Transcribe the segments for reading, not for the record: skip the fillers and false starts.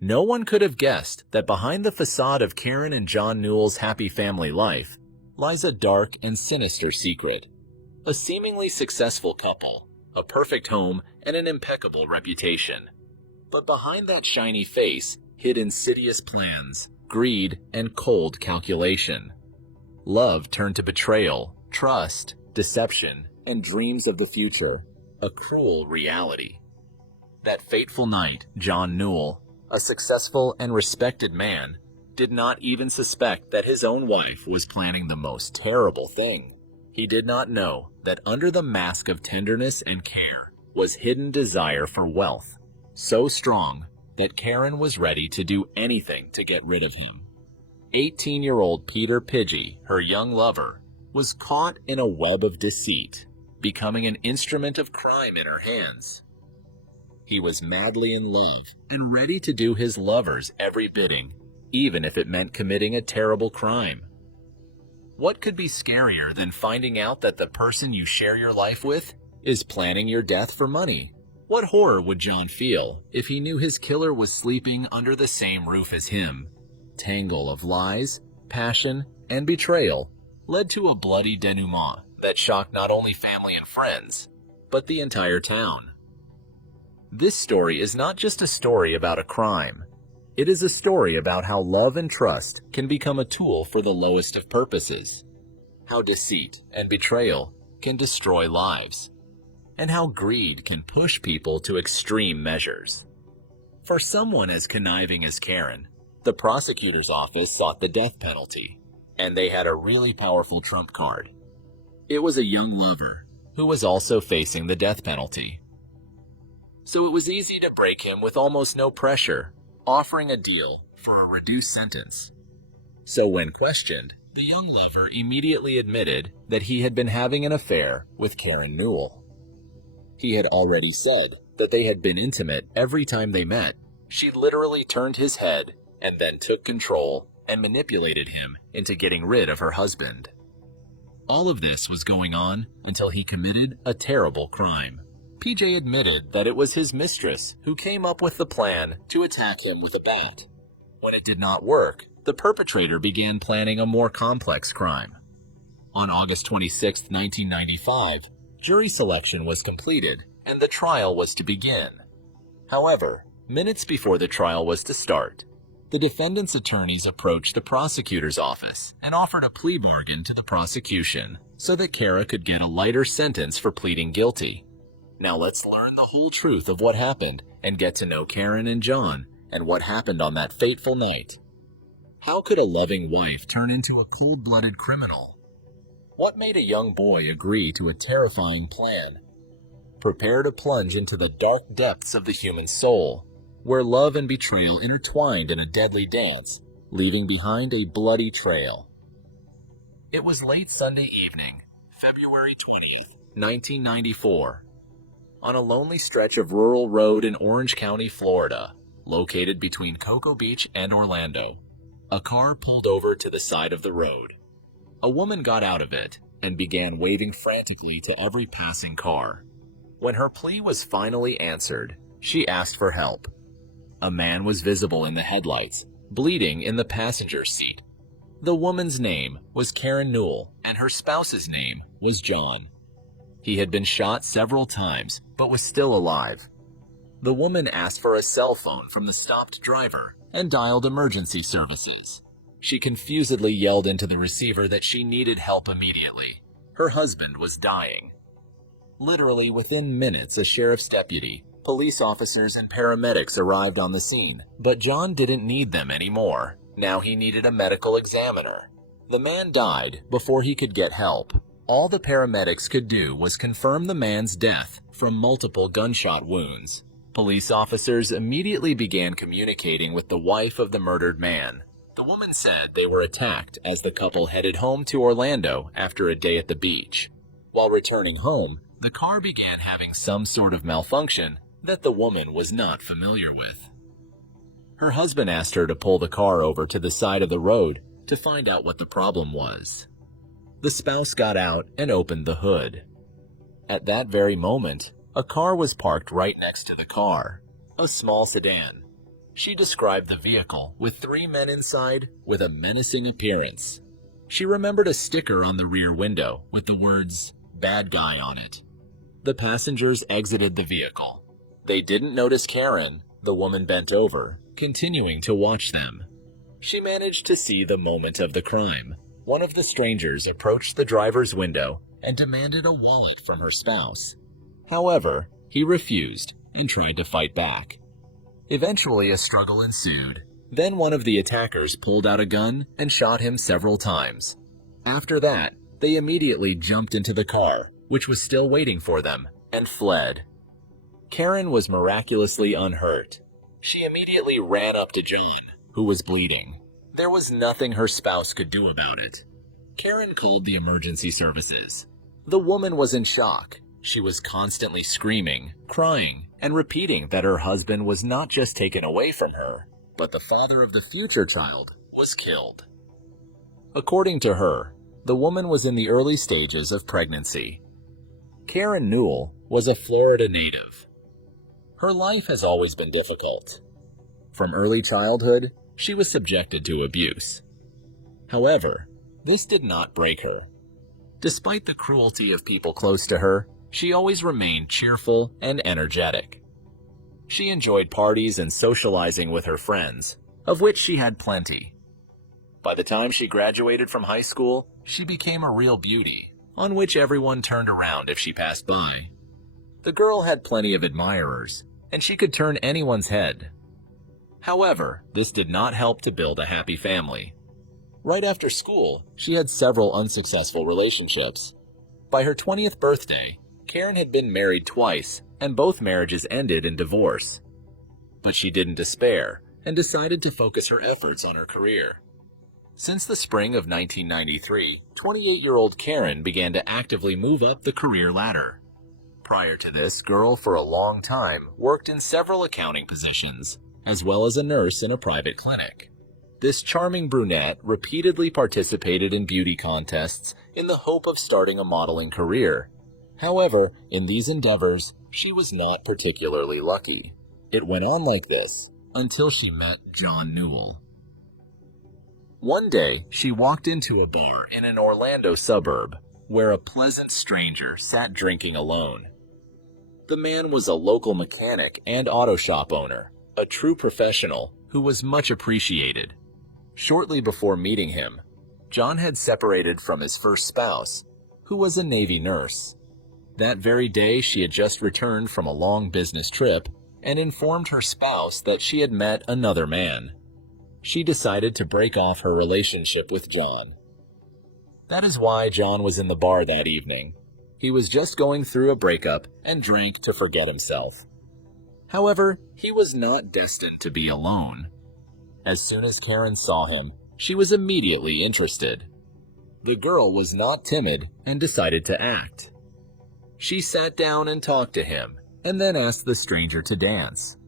No one could have guessed that behind the facade of Karen and John Newell's happy family life lies a dark and sinister secret. A seemingly successful couple, a perfect home, and an impeccable reputation. But behind that shiny face hid insidious plans, greed, and cold calculation. Love turned to betrayal, trust, deception, and dreams of the future, a cruel reality. That fateful night, John Newell, a successful and respected man, did not even suspect that his own wife was planning the most terrible thing. He did not know that under the mask of tenderness and care was hidden desire for wealth, so strong that Karen was ready to do anything to get rid of him. 18-year-old Peter Pidgey, her young lover, was caught in a web of deceit, becoming an instrument of crime in her hands. He was madly in love and ready to do his lover's every bidding, even if it meant committing a terrible crime. What could be scarier than finding out that the person you share your life with is planning your death for money? What horror would John feel if he knew his killer was sleeping under the same roof as him? Tangle of lies, passion, and betrayal led to a bloody denouement that shocked not only family and friends, but the entire town. This story is not just a story about a crime. It is a story about how love and trust can become a tool for the lowest of purposes, how deceit and betrayal can destroy lives, and how greed can push people to extreme measures. For someone as conniving as Karen, the prosecutor's office sought the death penalty, and they had a really powerful trump card. It was a young lover who was also facing the death penalty. So it was easy to break him with almost no pressure, offering a deal for a reduced sentence. So when questioned, the young lover immediately admitted that he had been having an affair with Karen Newell. He had already said that they had been intimate every time they met. She literally turned his head and then took control and manipulated him into getting rid of her husband. All of this was going on until he committed a terrible crime. PJ admitted that it was his mistress who came up with the plan to attack him with a bat. When it did not work, the perpetrator began planning a more complex crime. On August 26, 1995, jury selection was completed and the trial was to begin. However, minutes before the trial was to start, the defendant's attorneys approached the prosecutor's office and offered a plea bargain to the prosecution so that Kara could get a lighter sentence for pleading guilty. Now let's learn the whole truth of what happened and get to know Karen and John and what happened on that fateful night. How could a loving wife turn into a cold-blooded criminal? What made a young boy agree to a terrifying plan? Prepare to plunge into the dark depths of the human soul, where love and betrayal intertwined in a deadly dance, leaving behind a bloody trail. It was late Sunday evening, February 20th, 1994. On a lonely stretch of rural road in Orange County, Florida, located between Cocoa Beach and Orlando, a car pulled over to the side of the road. A woman got out of it and began waving frantically to every passing car. When her plea was finally answered, she asked for help. A man was visible in the headlights, bleeding in the passenger seat. The woman's name was Karen Newell, and her spouse's name was John. He had been shot several times, but was still alive. The woman asked for a cell phone from the stopped driver and dialed emergency services. She confusedly yelled into the receiver that she needed help immediately. Her husband was dying. Literally within minutes, a sheriff's deputy, police officers, and paramedics arrived on the scene, but John didn't need them anymore. Now he needed a medical examiner. The man died before he could get help. All the paramedics could do was confirm the man's death from multiple gunshot wounds. Police officers immediately began communicating with the wife of the murdered man. The woman said they were attacked as the couple headed home to Orlando after a day at the beach. While returning home, the car began having some sort of malfunction that the woman was not familiar with. Her husband asked her to pull the car over to the side of the road to find out what the problem was. The spouse got out and opened the hood. At that very moment, a car was parked right next to the car, a small sedan. She described the vehicle with 3 men inside with a menacing appearance. She remembered a sticker on the rear window with the words, "Bad Guy" on it. The passengers exited the vehicle. They didn't notice Karen, the woman bent over, continuing to watch them. She managed to see the moment of the crime. One of the strangers approached the driver's window and demanded a wallet from her spouse. However, he refused and tried to fight back. Eventually, a struggle ensued. Then one of the attackers pulled out a gun and shot him several times. After that, they immediately jumped into the car, which was still waiting for them, and fled. Karen was miraculously unhurt. She immediately ran up to John, who was bleeding. There was nothing her spouse could do about it. Karen called the emergency services. The woman was in shock. She was constantly screaming, crying, and repeating that her husband was not just taken away from her, but the father of the future child was killed. According to her, the woman was in the early stages of pregnancy. Karen Newell was a Florida native. Her life has always been difficult. From early childhood, she was subjected to abuse. However, this did not break her. Despite the cruelty of people close to her, she always remained cheerful and energetic. She enjoyed parties and socializing with her friends, of which she had plenty. By the time she graduated from high school, she became a real beauty, on which everyone turned around if she passed by. The girl had plenty of admirers, and she could turn anyone's head. However, this did not help to build a happy family. Right after school, she had several unsuccessful relationships. By her 20th birthday, Karen had been married twice, and both marriages ended in divorce. But she didn't despair and decided to focus her efforts on her career. Since the spring of 1993, 28-year-old Karen began to actively move up the career ladder. Prior to this, girl for a long time worked in several accounting positions, as well as a nurse in a private clinic. This charming brunette repeatedly participated in beauty contests in the hope of starting a modeling career. However, in these endeavors, she was not particularly lucky. It went on like this until she met John Newell. One day, she walked into a bar in an Orlando suburb where a pleasant stranger sat drinking alone. The man was a local mechanic and auto shop owner, a true professional who was much appreciated. Shortly before meeting him, John had separated from his first spouse, who was a Navy nurse. That very day, she had just returned from a long business trip and informed her spouse that she had met another man. She decided to break off her relationship with John. That is why John was in the bar that evening. He was just going through a breakup and drank to forget himself. However, he was not destined to be alone. As soon as Karen saw him, she was immediately interested. The girl was not timid and decided to act. She sat down and talked to him, and then asked the stranger to dance.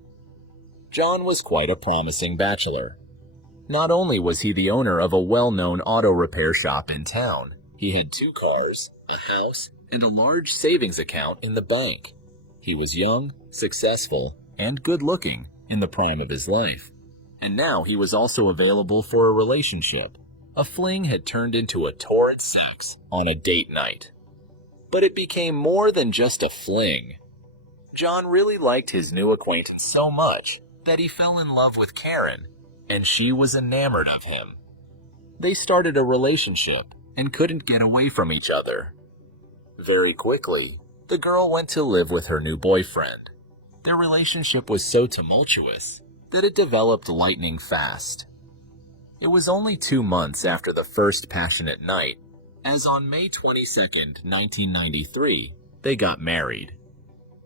John was quite a promising bachelor. Not only was he the owner of a well-known auto repair shop in town, he had 2 cars, a house, and a large savings account in the bank. He was young, successful, and good-looking in the prime of his life. And now he was also available for a relationship. A fling had turned into a torrid sex on a date night. But it became more than just a fling. John really liked his new acquaintance so much that he fell in love with Karen, and she was enamored of him. They started a relationship and couldn't get away from each other. Very quickly, the girl went to live with her new boyfriend. Their relationship was so tumultuous that it developed lightning fast. It was only 2 months after the first passionate night, as on May 22nd, 1993, they got married.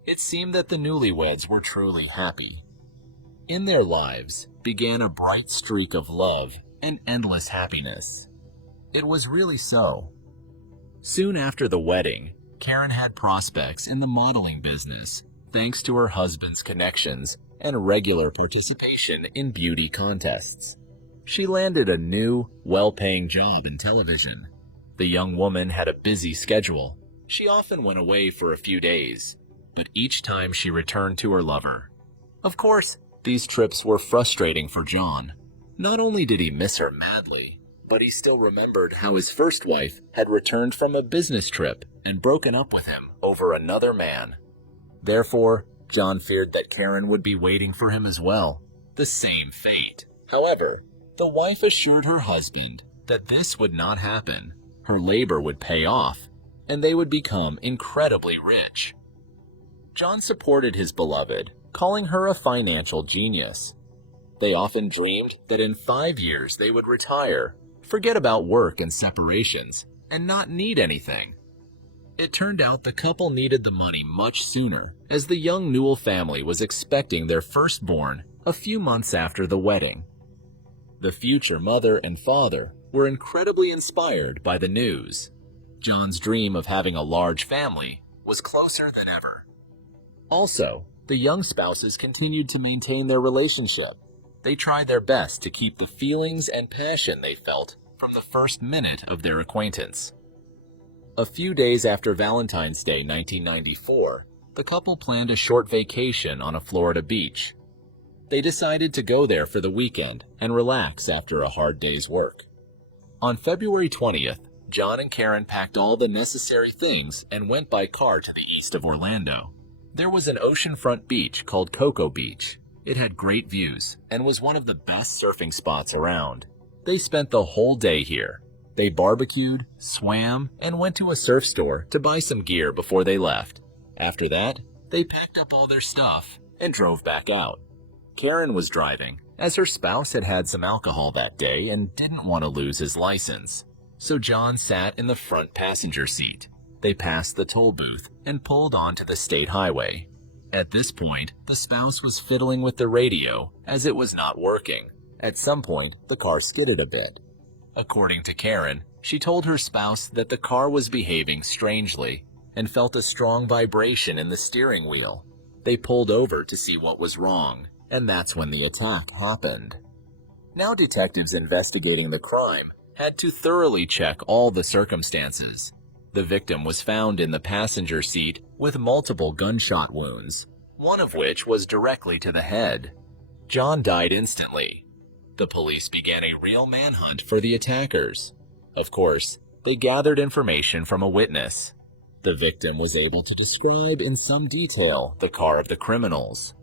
It seemed that the newlyweds were truly happy. In their lives began a bright streak of love and endless happiness. It was really so. Soon after the wedding, Karen had prospects in the modeling business, thanks to her husband's connections and regular participation in beauty contests. She landed a new, well-paying job in television. The young woman had a busy schedule. She often went away for a few days, but each time she returned to her lover. Of course, These trips were frustrating for John. Not only did he miss her madly, but he still remembered how his first wife had returned from a business trip and broken up with him over another man. Therefore, John feared that Karen would be waiting for him as well, the same fate. However, the wife assured her husband that this would not happen. Her labor would pay off, and they would become incredibly rich. John supported his beloved, calling her a financial genius. They often dreamed that in 5 years they would retire, forget about work and separations, and not need anything. It turned out the couple needed the money much sooner, as the young Newell family was expecting their firstborn a few months after the wedding. The future mother and father were incredibly inspired by the news. John's dream of having a large family was closer than ever. Also, the young spouses continued to maintain their relationship. They tried their best to keep the feelings and passion they felt from the first minute of their acquaintance. A few days after Valentine's Day 1994, the couple planned a short vacation on a Florida beach. They decided to go there for the weekend and relax after a hard day's work. On February 20th, John and Karen packed all the necessary things and went by car to the east of Orlando. There was an oceanfront beach called Cocoa Beach. It had great views and was one of the best surfing spots around. They spent the whole day here. They barbecued, swam, and went to a surf store to buy some gear before they left. After that, they packed up all their stuff and drove back out. Karen was driving, as her spouse had had some alcohol that day and didn't want to lose his license. So John sat in the front passenger seat. They passed the toll booth and pulled onto the state highway. At this point, the spouse was fiddling with the radio as it was not working. At some point, the car skidded a bit. According to Karen, she told her spouse that the car was behaving strangely and felt a strong vibration in the steering wheel. They pulled over to see what was wrong, and that's when the attack happened. Now detectives investigating the crime had to thoroughly check all the circumstances. The victim was found in the passenger seat with multiple gunshot wounds, one of which was directly to the head. John died instantly. The police began a real manhunt for the attackers. Of course, they gathered information from a witness. The victim was able to describe in some detail the car of the criminals.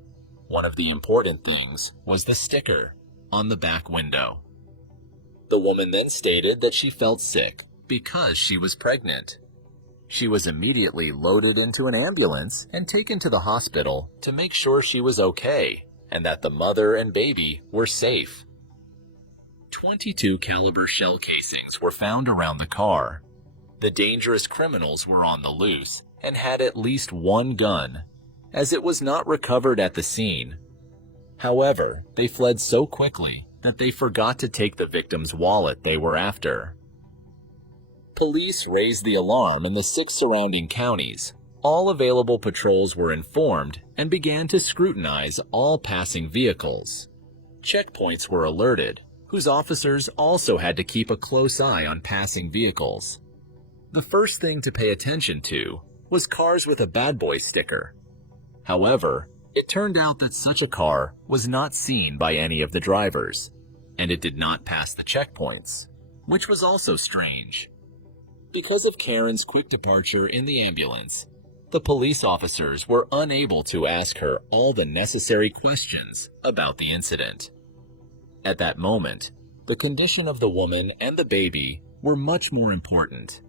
One of the important things was the sticker on the back window. The woman then stated that she felt sick because she was pregnant. She was immediately loaded into an ambulance and taken to the hospital to make sure she was okay and that the mother and baby were safe. 22 caliber shell casings were found around the car. The dangerous criminals were on the loose and had at least one gun, as it was not recovered at the scene. However, they fled so quickly that they forgot to take the victim's wallet they were after. Police raised the alarm in the 6 surrounding counties. All available patrols were informed and began to scrutinize all passing vehicles. Checkpoints were alerted, whose officers also had to keep a close eye on passing vehicles. The first thing to pay attention to was cars with a bad boy sticker. However, it turned out that such a car was not seen by any of the drivers, and it did not pass the checkpoints, which was also strange. Because of Karen's quick departure in the ambulance, the police officers were unable to ask her all the necessary questions about the incident. At that moment, the condition of the woman and the baby were much more important.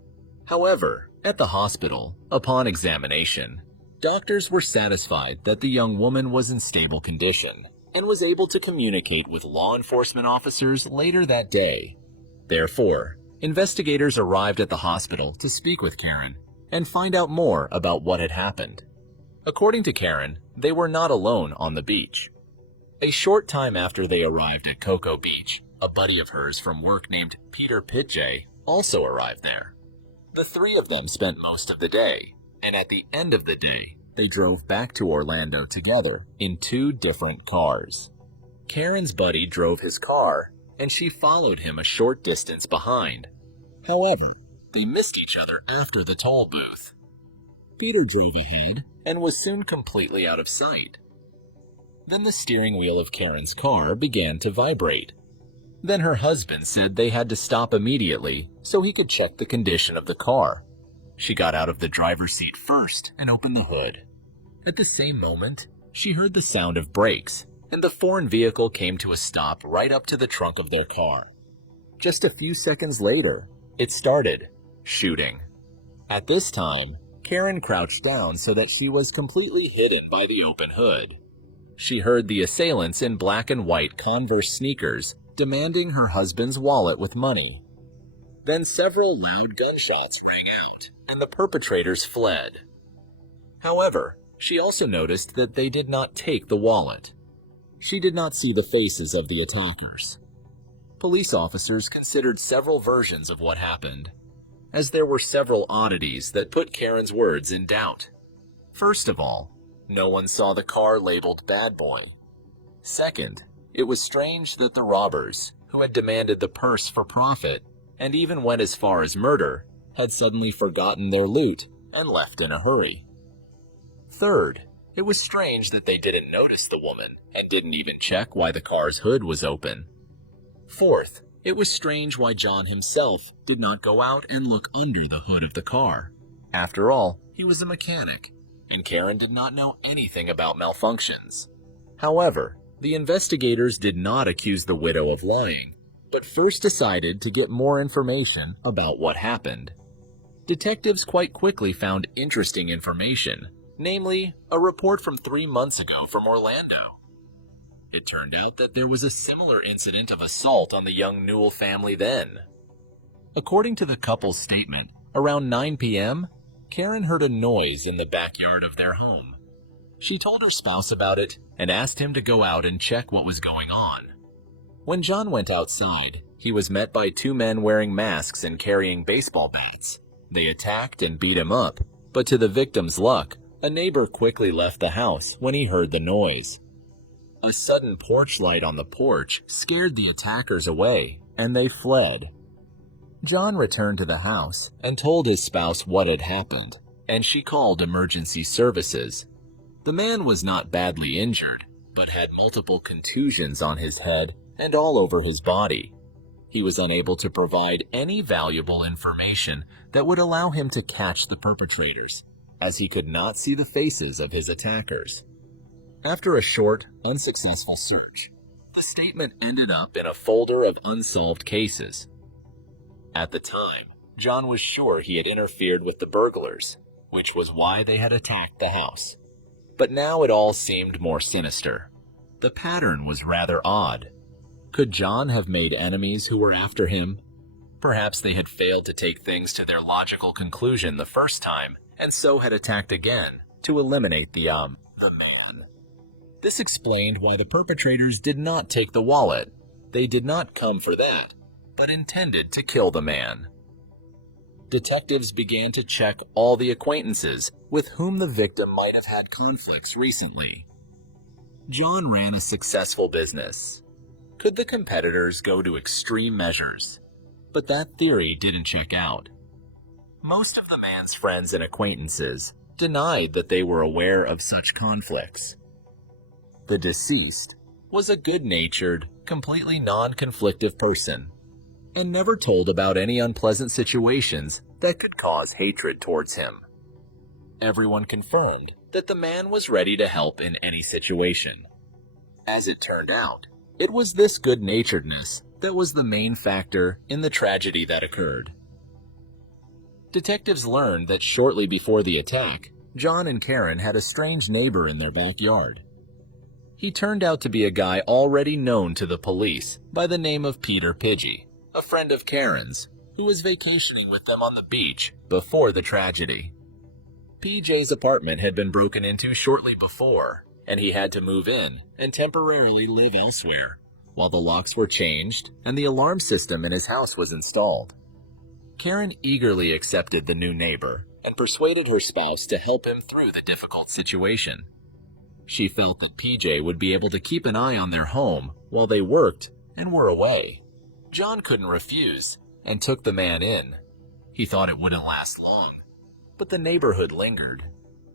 However, at the hospital, upon examination, doctors were satisfied that the young woman was in stable condition and was able to communicate with law enforcement officers later that day. Therefore, investigators arrived at the hospital to speak with Karen and find out more about what had happened. According to Karen, they were not alone on the beach. A short time after they arrived at Cocoa Beach, a buddy of hers from work named Peter Pitjay also arrived there. The three of them spent most of the day, and at the end of the day, they drove back to Orlando together in 2 different cars. Karen's buddy drove his car, and she followed him a short distance behind. However, they missed each other after the toll booth. Peter drove ahead and was soon completely out of sight. Then the steering wheel of Karen's car began to vibrate. Then her husband said they had to stop immediately so he could check the condition of the car. She got out of the driver's seat first and opened the hood. At the same moment, she heard the sound of brakes, and the foreign vehicle came to a stop right up to the trunk of their car. Just a few seconds later, it started shooting. At this time, Karen crouched down so that she was completely hidden by the open hood. She heard the assailants in black and white Converse sneakers demanding her husband's wallet with money. Then several loud gunshots rang out, and the perpetrators fled. However, she also noticed that they did not take the wallet. She did not see the faces of the attackers. Police officers considered several versions of what happened, as there were several oddities that put Karen's words in doubt. First of all, no one saw the car labeled Bad Boy. Second, it was strange that the robbers, who had demanded the purse for profit and even went as far as murder, had suddenly forgotten their loot and left in a hurry. Third, it was strange that they didn't notice the woman and didn't even check why the car's hood was open. Fourth, it was strange why John himself did not go out and look under the hood of the car. After all, he was a mechanic, and Karen did not know anything about malfunctions. However, the investigators did not accuse the widow of lying, but first decided to get more information about what happened. Detectives quite quickly found interesting information, namely, a report from 3 months ago from Orlando. It turned out that there was a similar incident of assault on the young Newell family then. According to the couple's statement, around 9 p.m., Karen heard a noise in the backyard of their home. She told her spouse about it and asked him to go out and check what was going on. When John went outside, he was met by 2 men wearing masks and carrying baseball bats. They attacked and beat him up, but to the victim's luck, a neighbor quickly left the house when he heard the noise. A sudden porch light on the porch scared the attackers away, and they fled. John returned to the house and told his spouse what had happened, and she called emergency services. The man was not badly injured, but had multiple contusions on his head and all over his body. He was unable to provide any valuable information that would allow him to catch the perpetrators, as he could not see the faces of his attackers. After a short, unsuccessful search, the statement ended up in a folder of unsolved cases. At the time, John was sure he had interfered with the burglars, which was why they had attacked the house. But now it all seemed more sinister. The pattern was rather odd. Could John have made enemies who were after him? Perhaps they had failed to take things to their logical conclusion the first time, and so had attacked again to eliminate the man. This explained why the perpetrators did not take the wallet. They did not come for that, but intended to kill the man. Detectives began to check all the acquaintances with whom the victim might have had conflicts recently. John ran a successful business. Could the competitors go to extreme measures? But that theory didn't check out. Most of the man's friends and acquaintances denied that they were aware of such conflicts. The deceased was a good-natured, completely non-conflictive person, and never told about any unpleasant situations that could cause hatred towards him. Everyone confirmed that the man was ready to help in any situation. As it turned out, it was this good-naturedness that was the main factor in the tragedy that occurred. Detectives learned that shortly before the attack, John and Karen had a strange neighbor in their backyard. He turned out to be a guy already known to the police by the name of Peter Pidgey, a friend of Karen's, who was vacationing with them on the beach before the tragedy. PJ's apartment had been broken into shortly before, and he had to move in and temporarily live elsewhere, while the locks were changed and the alarm system in his house was installed. Karen eagerly accepted the new neighbor and persuaded her spouse to help him through the difficult situation. She felt that PJ would be able to keep an eye on their home while they worked and were away. John couldn't refuse and took the man in. He thought it wouldn't last long, but the neighborhood lingered.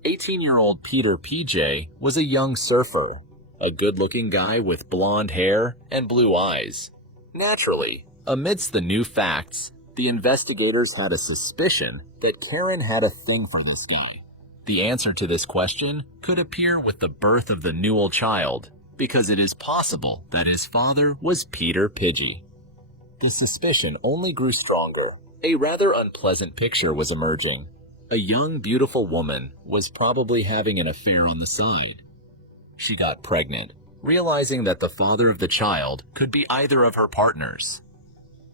18-year-old Peter PJ was a young surfer. a good-looking guy with blonde hair and blue eyes. Naturally, amidst the new facts, the investigators had a suspicion that Karen had a thing for this guy. The answer to this question could appear with the birth of the Newell child, because it is possible that his father was Peter Pidgey. The suspicion only grew stronger. A rather unpleasant picture was emerging. A young, beautiful woman was probably having an affair on the side. She got pregnant, realizing that the father of the child could be either of her partners.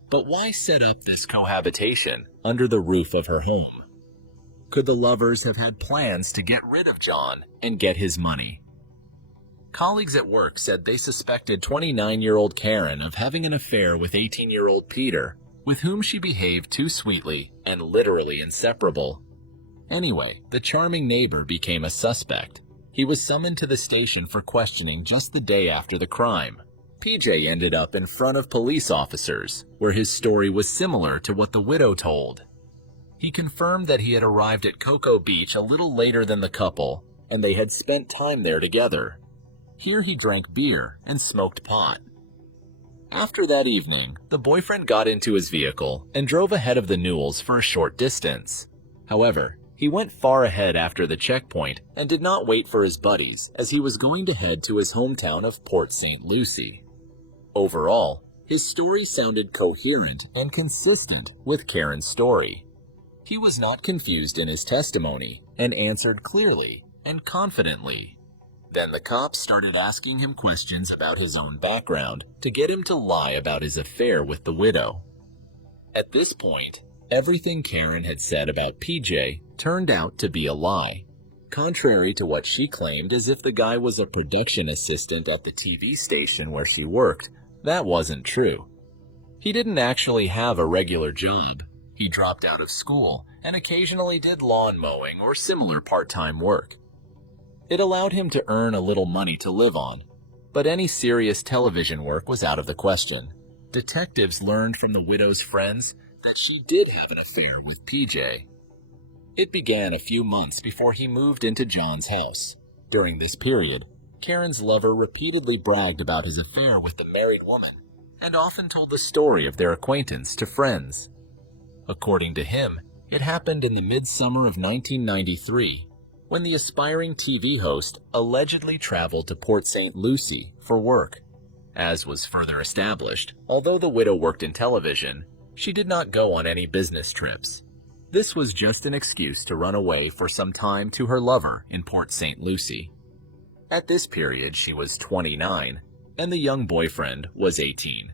But why set up this cohabitation under the roof of her home? Could the lovers have had plans to get rid of John and get his money? Colleagues at work said they suspected 29-year-old Karen of having an affair with 18-year-old Peter, with whom she behaved too sweetly and literally inseparable. Anyway, the charming neighbor became a suspect. He was summoned to the station for questioning just the day after the crime. PJ ended up in front of police officers, where his story was similar to what the widow told. He confirmed that he had arrived at Cocoa Beach a little later than the couple, and they had spent time there together. Here he drank beer and smoked pot. After that evening, the boyfriend got into his vehicle and drove ahead of the Newells for a short distance. However, he went far ahead after the checkpoint and did not wait for his buddies, as he was going to head to his hometown of Port St. Lucie. Overall, his story sounded coherent and consistent with Karen's story. He was not confused in his testimony and answered clearly and confidently. Then the cops started asking him questions about his own background to get him to lie about his affair with the widow. At this point, everything Karen had said about PJ turned out to be a lie. Contrary to what she claimed, as if the guy was a production assistant at the TV station where she worked, that wasn't true. He didn't actually have a regular job. He dropped out of school and occasionally did lawn mowing or similar part-time work. It allowed him to earn a little money to live on, but any serious television work was out of the question. Detectives learned from the widow's friends that she did have an affair with PJ. It began a few months before he moved into John's house. During this period, Karen's lover repeatedly bragged about his affair with the married woman and often told the story of their acquaintance to friends. According to him, it happened in the midsummer of 1993, when the aspiring TV host allegedly traveled to Port St. Lucie for work. As was further established, although the widow worked in television, she did not go on any business trips. This was just an excuse to run away for some time to her lover in Port St. Lucie. At this period, she was 29, and the young boyfriend was 18.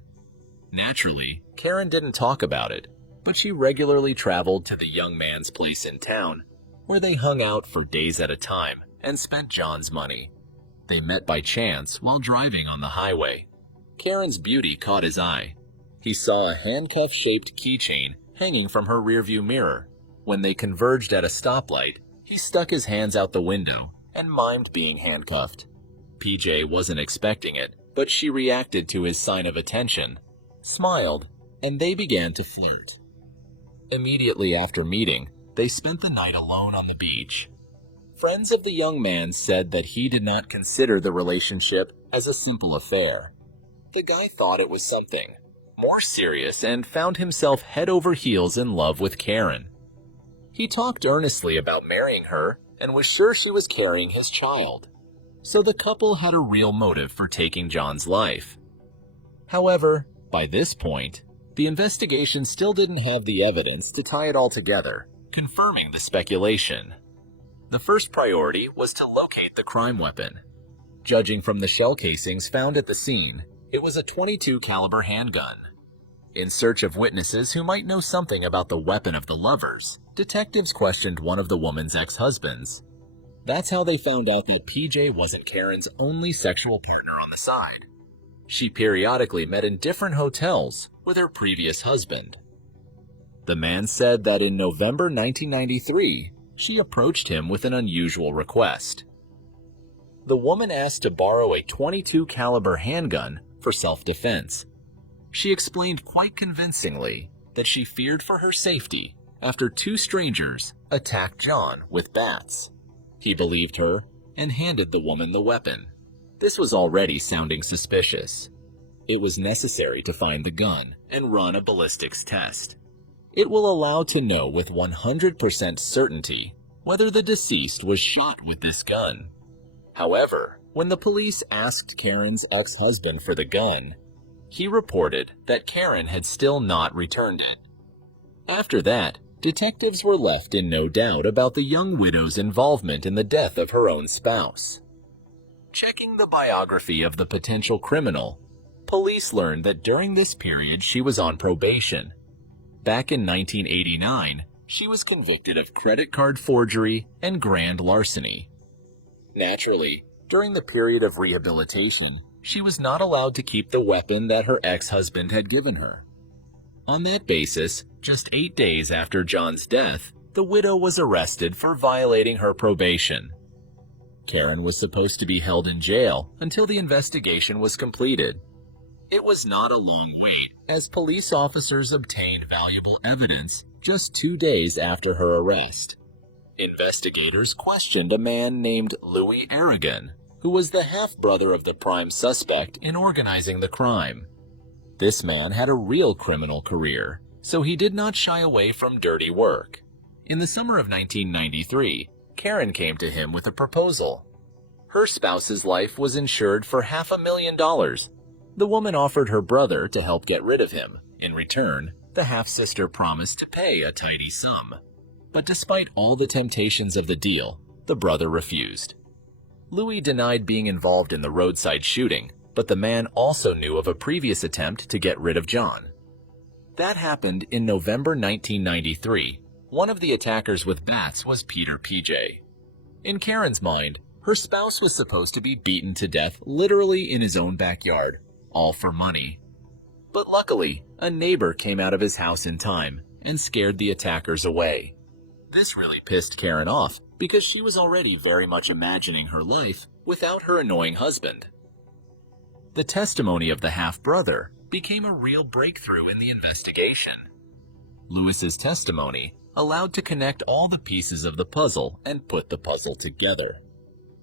Naturally, Karen didn't talk about it, but she regularly traveled to the young man's place in town, where they hung out for days at a time and spent John's money. They met by chance while driving on the highway. Karen's beauty caught his eye. He saw a handcuff-shaped keychain hanging from her rearview mirror. When they converged at a stoplight, he stuck his hands out the window and mimed being handcuffed. PJ wasn't expecting it, but she reacted to his sign of attention, smiled, and they began to flirt. Immediately after meeting, they spent the night alone on the beach. Friends of the young man said that he did not consider the relationship as a simple affair. The guy thought it was something more serious and found himself head over heels in love with Karen. He talked earnestly about marrying her and was sure she was carrying his child. So the couple had a real motive for taking John's life. However, by this point, the investigation still didn't have the evidence to tie it all together, confirming the speculation. The first priority was to locate the crime weapon. Judging from the shell casings found at the scene, it was a .22 caliber handgun. In search of witnesses who might know something about the weapon of the lovers, detectives questioned one of the woman's ex-husbands. That's how they found out that PJ wasn't Karen's only sexual partner on the side. She periodically met in different hotels with her previous husband. The man said that in November 1993, she approached him with an unusual request. The woman asked to borrow a .22 caliber handgun for self-defense. She explained quite convincingly that she feared for her safety after two strangers attacked John with bats. He believed her and handed the woman the weapon. This was already sounding suspicious. It was necessary to find the gun and run a ballistics test. It will allow to know with 100% certainty whether the deceased was shot with this gun. However, when the police asked Karen's ex-husband for the gun, he reported that Karen had still not returned it. After that, detectives were left in no doubt about the young widow's involvement in the death of her own spouse. Checking the biography of the potential criminal, police learned that during this period she was on probation. Back in 1989, she was convicted of credit card forgery and grand larceny. Naturally, during the period of rehabilitation, she was not allowed to keep the weapon that her ex-husband had given her. On that basis, just 8 days after John's death, the widow was arrested for violating her probation. Karen was supposed to be held in jail until the investigation was completed. It was not a long wait, as police officers obtained valuable evidence just 2 days after her arrest. Investigators questioned a man named Louis Aragon, who was the half-brother of the prime suspect in organizing the crime. This man had a real criminal career, so he did not shy away from dirty work. In the summer of 1993, Karen came to him with a proposal. Her spouse's life was insured for $500,000. The woman offered her brother to help get rid of him. In return, the half-sister promised to pay a tidy sum. But despite all the temptations of the deal, the brother refused. Louis denied being involved in the roadside shooting, but the man also knew of a previous attempt to get rid of John. That happened in November 1993. One of the attackers with bats was Peter PJ. In Karen's mind, her spouse was supposed to be beaten to death literally in his own backyard, all for money. But luckily, a neighbor came out of his house in time and scared the attackers away. This really pissed Karen off because she was already very much imagining her life without her annoying husband. The testimony of the half-brother became a real breakthrough in the investigation. Louis's testimony allowed to connect all the pieces of the puzzle and put the puzzle together.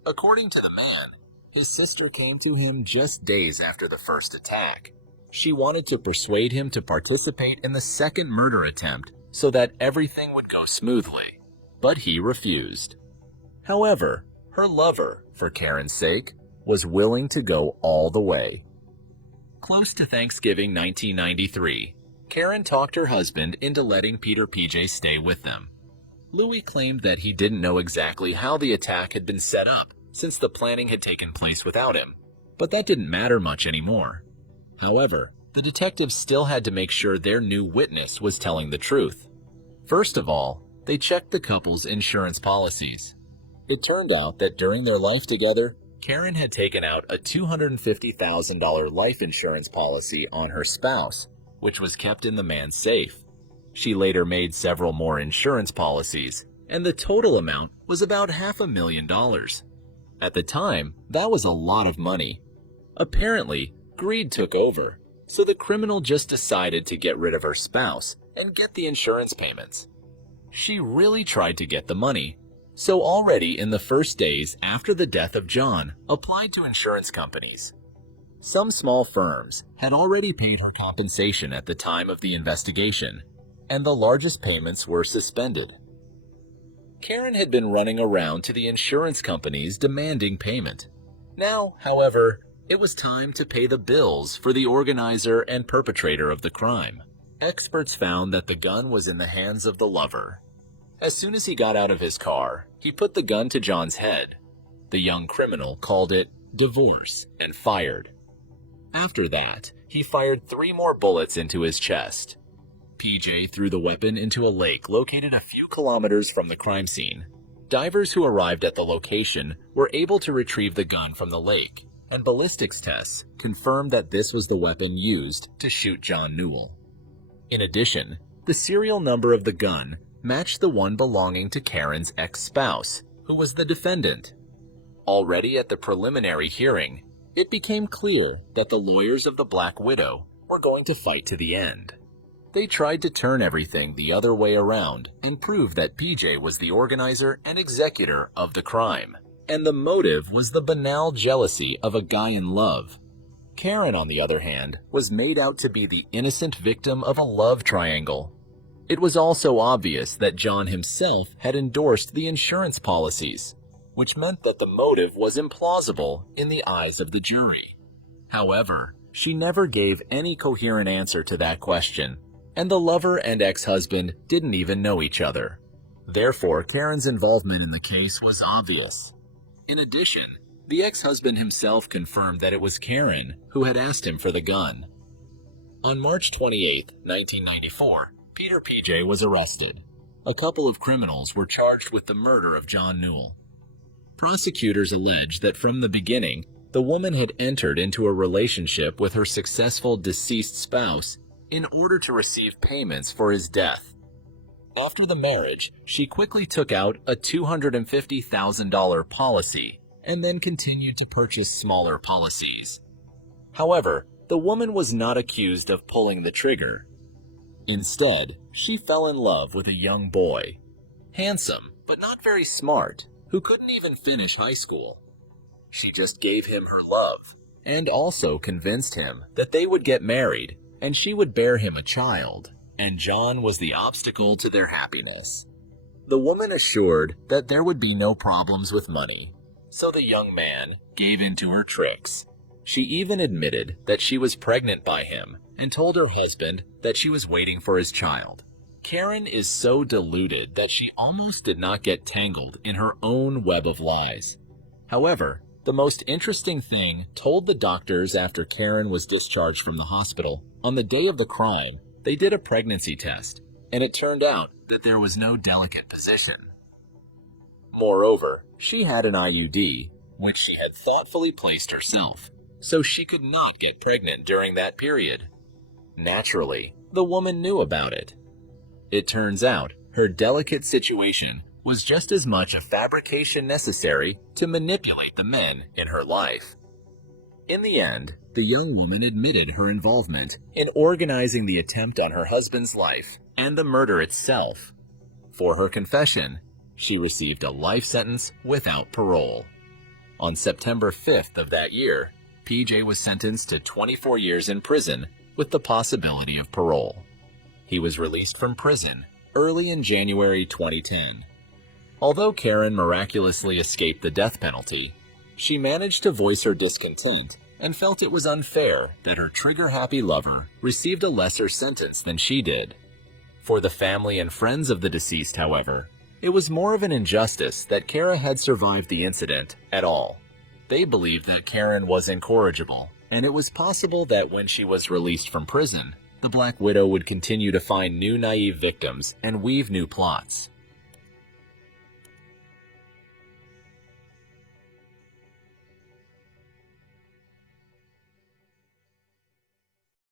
According to the man, his sister came to him just days after the first attack. She wanted to persuade him to participate in the second murder attempt so that everything would go smoothly, but he refused. However, her lover, for Karen's sake, was willing to go all the way. Close to Thanksgiving 1993, Karen talked her husband into letting Peter PJ stay with them. Louis claimed that he didn't know exactly how the attack had been set up since the planning had taken place without him, but that didn't matter much anymore. However, the detectives still had to make sure their new witness was telling the truth. First of all, they checked the couple's insurance policies. It turned out that during their life together, Karen had taken out a $250,000 life insurance policy on her spouse, which was kept in the man's safe. She later made several more insurance policies, and the total amount was about $500,000. At the time, that was a lot of money. Apparently, greed took over, so the criminal just decided to get rid of her spouse and get the insurance payments. She really tried to get the money, so already in the first days after the death of John, applied to insurance companies. Some small firms had already paid her compensation at the time of the investigation, and the largest payments were suspended. Karen had been running around to the insurance companies demanding payment. Now, however, it was time to pay the bills for the organizer and perpetrator of the crime. Experts found that the gun was in the hands of the lover. As soon as he got out of his car, he put the gun to John's head. The young criminal called it divorce and fired. After that, he fired 3 more bullets into his chest. PJ threw the weapon into a lake located a few kilometers from the crime scene. Divers who arrived at the location were able to retrieve the gun from the lake, and ballistics tests confirmed that this was the weapon used to shoot John Newell. In addition, the serial number of the gun matched the one belonging to Karen's ex-spouse, who was the defendant. Already at the preliminary hearing, it became clear that the lawyers of the Black Widow were going to fight to the end. They tried to turn everything the other way around and prove that PJ was the organizer and executor of the crime. and the motive was the banal jealousy of a guy in love. Karen, on the other hand, was made out to be the innocent victim of a love triangle. It was also obvious that John himself had endorsed the insurance policies, which meant that the motive was implausible in the eyes of the jury. However, she never gave any coherent answer to that question, and the lover and ex-husband didn't even know each other. Therefore, Karen's involvement in the case was obvious. In addition, the ex-husband himself confirmed that it was Karen who had asked him for the gun. On March 28, 1994, Peter P.J. was arrested. A couple of criminals were charged with the murder of John Newell. Prosecutors alleged that from the beginning, the woman had entered into a relationship with her successful deceased spouse in order to receive payments for his death. After the marriage, she quickly took out a $250,000 policy and then continued to purchase smaller policies. However, the woman was not accused of pulling the trigger. Instead, she fell in love with a young boy, handsome but not very smart, who couldn't even finish high school. She just gave him her love and also convinced him that they would get married and she would bear him a child, and John was the obstacle to their happiness. The woman assured that there would be no problems with money, so the young man gave in to her tricks. She even admitted that she was pregnant by him and told her husband that she was waiting for his child. Karen is so deluded that she almost did not get tangled in her own web of lies. However, the most interesting thing told the doctors after Karen was discharged from the hospital. On the day of the crime, they did a pregnancy test, and it turned out that there was no delicate position. Moreover, she had an IUD, which she had thoughtfully placed herself, so she could not get pregnant during that period. Naturally, the woman knew about it. It turns out her delicate situation was just as much a fabrication necessary to manipulate the men in her life. In the end, the young woman admitted her involvement in organizing the attempt on her husband's life and the murder itself. For her confession, she received a life sentence without parole. On September 5th of that year, PJ was sentenced to 24 years in prison with the possibility of parole. He was released from prison early in January 2010. Although Karen miraculously escaped the death penalty, she managed to voice her discontent and felt it was unfair that her trigger-happy lover received a lesser sentence than she did. For the family and friends of the deceased, however, it was more of an injustice that Kara had survived the incident at all. They believed that Karen was incorrigible, and it was possible that when she was released from prison, the Black Widow would continue to find new naive victims and weave new plots.